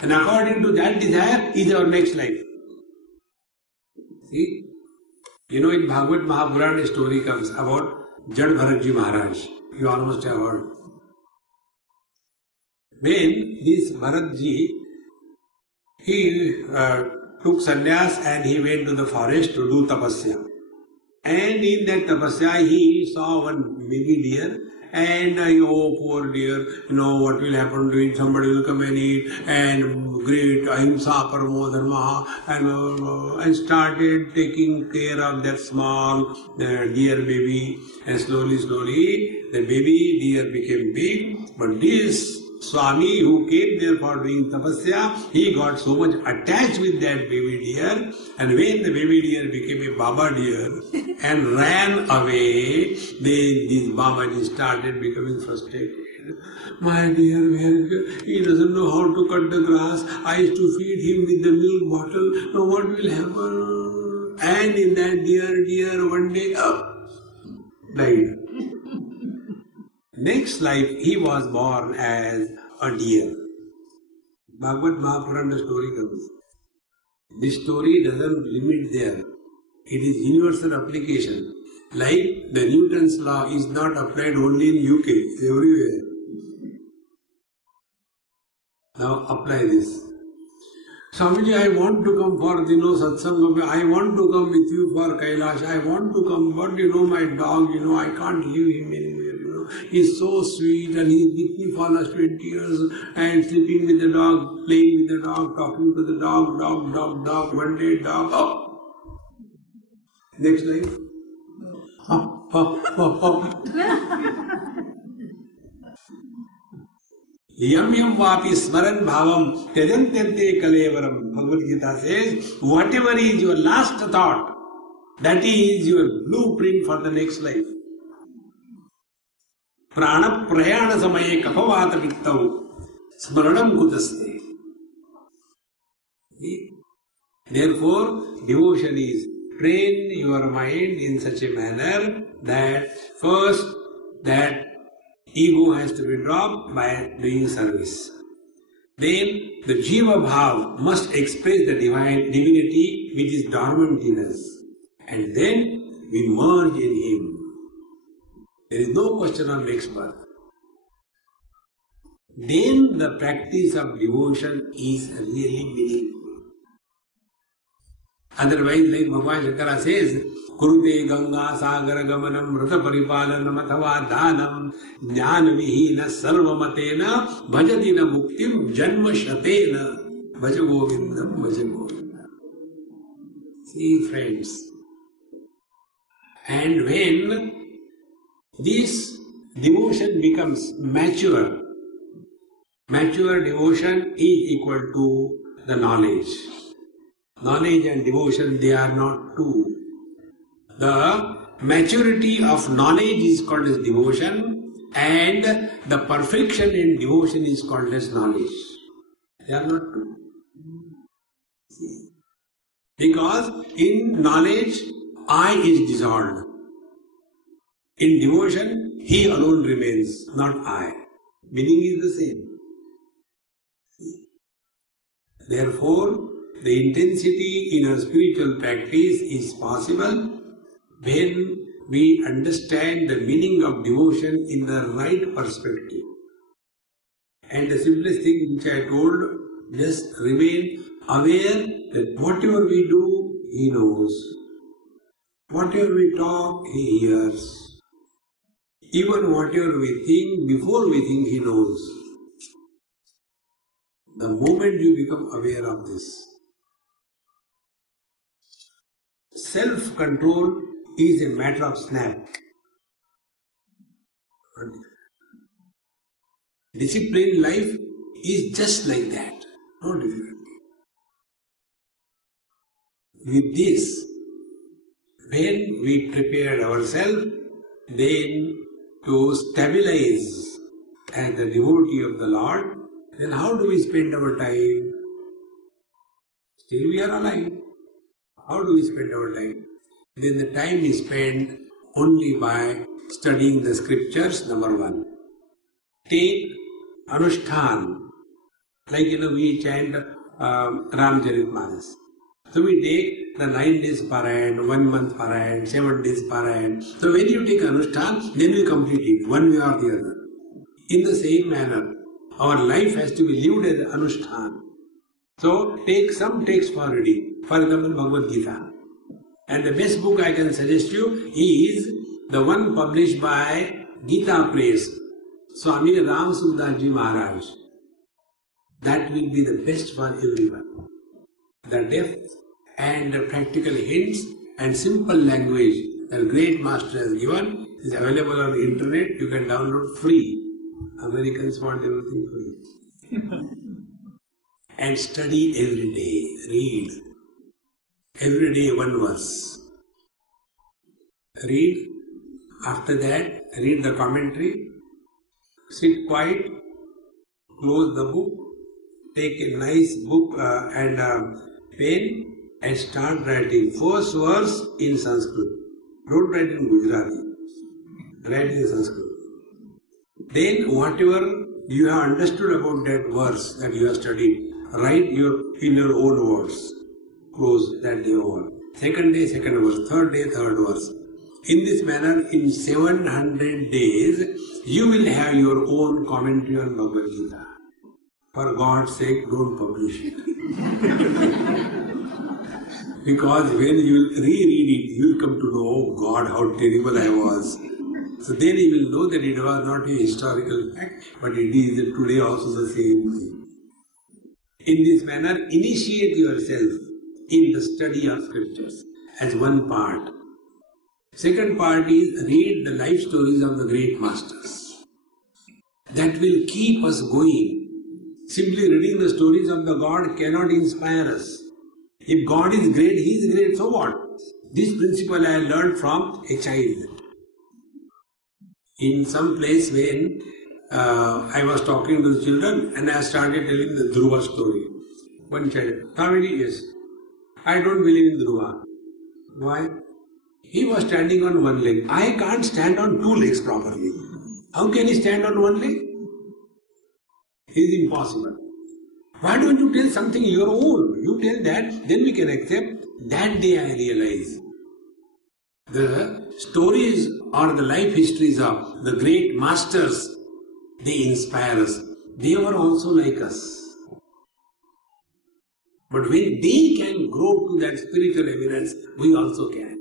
And according to that desire is our next life. See? You know, in Bhagavad Mahabharata, a story comes about Jad Bharatji Maharaj. You almost have heard. When this Bharatji, he took sannyas and he went to the forest to do tapasya. And in that tapasya, he saw one baby deer. And oh, poor dear, what will happen to it? Somebody will come and eat, and great ahimsa paramo dharma, and started taking care of that small deer baby. And slowly, the baby deer became big. But this Swami who came there for doing tapasya, he got so much attached with that baby deer, and when the baby deer became a Baba deer and ran away, then this Babaji started becoming frustrated. My dear, he doesn't know how to cut the grass. I used to feed him with the milk bottle. Now what will happen? And in that deer one day, died. Next life, he was born as a deer. Bhagavad Mahabharata story comes. This story doesn't limit there. It is universal application. Like the Newton's law is not applied only in UK, everywhere. Now apply this. Swamiji, I want to come for satsanga. I want to come with you for Kailash. I want to come, but my dog, I can't leave him anywhere. He's so sweet and he's with me for last 20 years and sleeping with the dog, playing with the dog, talking to the dog. One day dog, Next life. Yam vapi smaran bhavam tyajantyante kalevaram. Bhagavad Gita says, whatever is your last thought, that is your blueprint for the next life. Prana prayana samaye kapavata vittau smaranam kutaste. Therefore, devotion is train your mind in such a manner that first, that ego has to be dropped by doing service. Then the Jiva Bhav must express the divinity which is dormant in us. And then we merge in Him. There is no question of next birth. Then the practice of devotion is really meaningful. Otherwise, like Bhagavan Shankara says, Kurute Ganga Sagara Gamanam Rata Paripalanam Athava Dhanam Jnana Vihina Sarvamatena Bhajatina Muktim Janma Shatena Bhaja Govindam Bhaja Govindam. See, friends. And when this devotion becomes mature devotion is equal to the knowledge. Knowledge and devotion, they are not two. The maturity of knowledge is called as devotion, and the perfection in devotion is called as knowledge. They are not two. Because in knowledge, I is dissolved. In devotion, He alone remains, not I. Meaning is the same. Therefore, the intensity in our spiritual practice is possible when we understand the meaning of devotion in the right perspective. And the simplest thing which I told, just remain aware that whatever we do, He knows. Whatever we talk, he hears. Even whatever we think, before we think, he knows. The moment you become aware of this, self-control is a matter of snap. Disciplined life is just like that, no different. With this, when we prepare ourselves, then to stabilize as the devotee of the Lord, then how do we spend our time? Still we are alive. How do we spend our time? Then the time is spent only by studying the scriptures, number one. Take Anushtan, like we chant Ramcharitmanas. So we take the 9 days Parayan, 1 month Parayan, 7 days Parayan. So when you take Anushtan, then we complete it, one way or the other. In the same manner, our life has to be lived as Anushtan. So take some text for reading, for example Bhagavad Gita. And the best book I can suggest you is the one published by Gita Press, Swami Ram Sundarji Maharaj. That will be the best for everyone. The depth and the practical hints and simple language that great master has given is available on the internet. You can download free. Americans want everything free. And study every day. Read. Every day one verse. Read. After that, read the commentary. Sit quiet. Close the book. Take a nice book and pen and start writing. First verse in Sanskrit. Don't write in Gujarati. Write in Sanskrit. Then whatever you have understood about that verse that you have studied, write in your own words. Close that day over. Second day, second verse. Third day, third verse. In this manner, in 700 days, you will have your own commentary on Bhagavad Gita. For God's sake, don't publish it. Because when you will reread it, you will come to know, oh God, how terrible I was. So then you will know that it was not a historical fact, but it is today also the same thing. In this manner, initiate yourself in the study of scriptures as one part. Second part is read the life stories of the great masters. That will keep us going. Simply reading the stories of the God cannot inspire us. If God is great, He is great, so what? This principle I learned from a child. In some place when I was talking to the children and I started telling the Dhruva story. One child, Kaveri, yes, I don't believe in Dhruva. Why? He was standing on one leg. I can't stand on two legs properly. How can he stand on one leg? It is impossible. Why don't you tell something your own? You tell that, then we can accept. That day I realize the stories or the life histories of the great masters, they inspire us. They were also like us. But when they can grow to that spiritual eminence, we also can.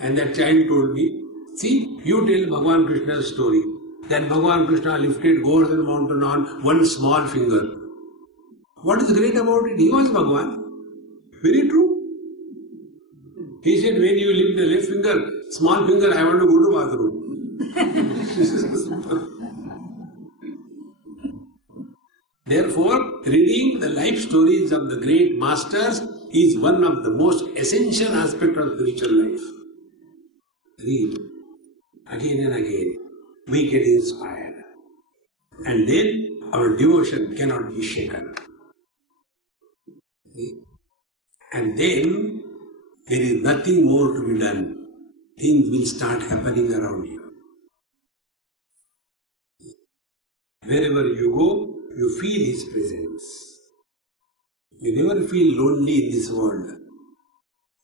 And that child told me, see, you tell Bhagavan Krishna's story. That Bhagavan Krishna lifted Govardhan mountain on one small finger. What is great about it? He was Bhagavan. Very true. He said, when you lift the left finger, small finger, I want to go to bathroom. Therefore, reading the life stories of the great masters is one of the most essential aspects of spiritual life. Read again and again. We get inspired. And then our devotion cannot be shaken. And then there is nothing more to be done. Things will start happening around you. Wherever you go, you feel His presence. You never feel lonely in this world.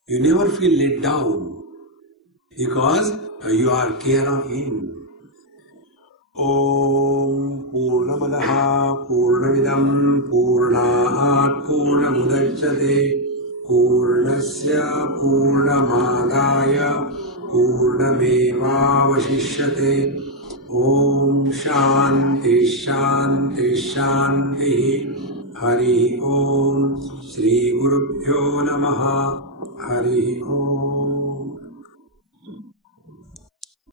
You never feel let down because you are care of Him. Om Purnamadaha Purnamidam Purnaat Purnamudachyate पूर्णस्य पूर्णमादाय पूर्णमेवावशिष्यते। ॐ शान्ति शान्ति शान्तिः। हरिः ॐ। श्रीगुरुभ्यो नमः। हरिः ॐ।